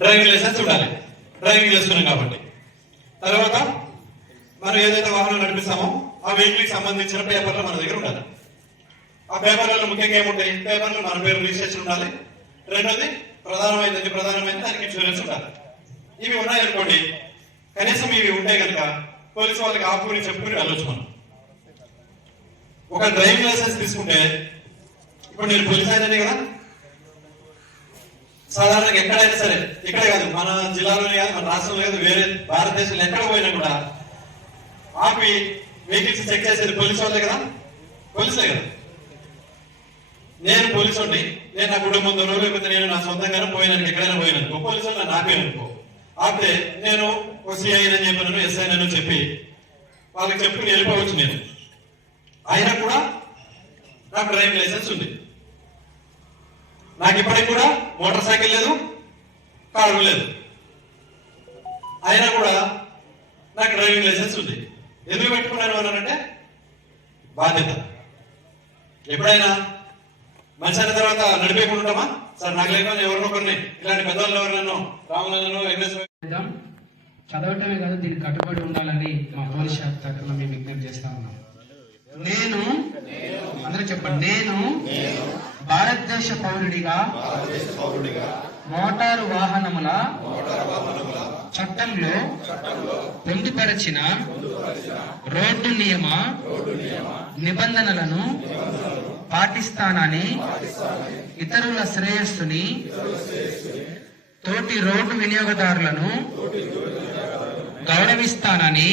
Driving licence ఉండాలి, driving చేస్తున్నాం కాబట్టి. తర్వాత మనం ఏదైతే వాహనం నడిపిస్తామో ఆ వెహికల్ కి సంబంధించిన పేపర్లు మన దగ్గర ఉండాలి. ఆ పేపర్లలో ముఖ్యంగా ఏముంటాయి? పేపర్లు మన పేరు రిజిస్ట్రేషన్ ఉండాలి. రెండోది ప్రధానమైనది దానికి ఇన్సూరెన్స్ ఉండాలి. ఇవి ఉన్నాయనుకోండి, కనీసం ఇవి ఉంటే కనుక పోలీసు వాళ్ళకి ఆపుకుని చెప్పుకుని వెళ్ళొచ్చు. మనం ఒక డ్రైవింగ్ లైసెన్స్ తీసుకుంటే, ఇప్పుడు నేను పోలీస్ అయిననే కదా, సాధారణంగా ఎక్కడైనా సరే, ఇక్కడే కాదు మన జిల్లాలోనే కాదు, మన రాష్ట్రంలో కాదు, వేరే భారతదేశంలో ఎక్కడ పోయినా కూడా ఆపి వెహికల్స్ చెక్ చేసేది పోలీసు వాళ్ళే కదా, పోలీసులే కదా. నేను పోలీసు వాడిని, నేను నా కుటుంబంతో లేకపోతే నేను నా సొంతంగానే పోయినాను, ఎక్కడైనా పోయినాను, పోలీసు వాళ్ళు నన్ను ఆపేయనుకో, ఆపితే నేను సిఐ అని చెప్పాను, ఎస్ఐ అని చెప్పి వాళ్ళకి చెప్పుకుని వెళ్ళిపోవచ్చు. నేను అయినా కూడా నాకు డ్రైవింగ్ లైసెన్స్ ఉంది. నాకు ఇప్పటికి కూడా మోటార్ సైకిల్ లేదు, కారు లేదు, అయినా కూడా నాకు డ్రైవింగ్ లైసెన్స్ ఉంది. ఎందుకు పెట్టుకున్నాను అనంటే బాధ్యత. ఎప్పుడైనా మనిషి అయిన తర్వాత నడిపేయకుండా ఉంటామా? సార్ నాకు లేకపోతే ఎవరినో కొన్ని ఇలాంటి పెద్దవాళ్ళు ఎవరినో రాములను చదవటమే కాదు, దీనికి కట్టుబడి ఉండాలని మా పోలీస్ శాఖ తరఫున మేము విజ్ఞప్తి చేస్తా ఉన్నాం. నేను అందరూ చెప్పండి, నేను భారతదేశ పౌరుడిగా మోటారు వాహనముల చట్టంలో పొందుపరిచిన రోడ్డు నియమ నిబంధనలను పాటిస్తానని, ఇతరుల శ్రేయస్సుని, తోటి రోడ్డు వినియోగదారులను గౌరవిస్తానని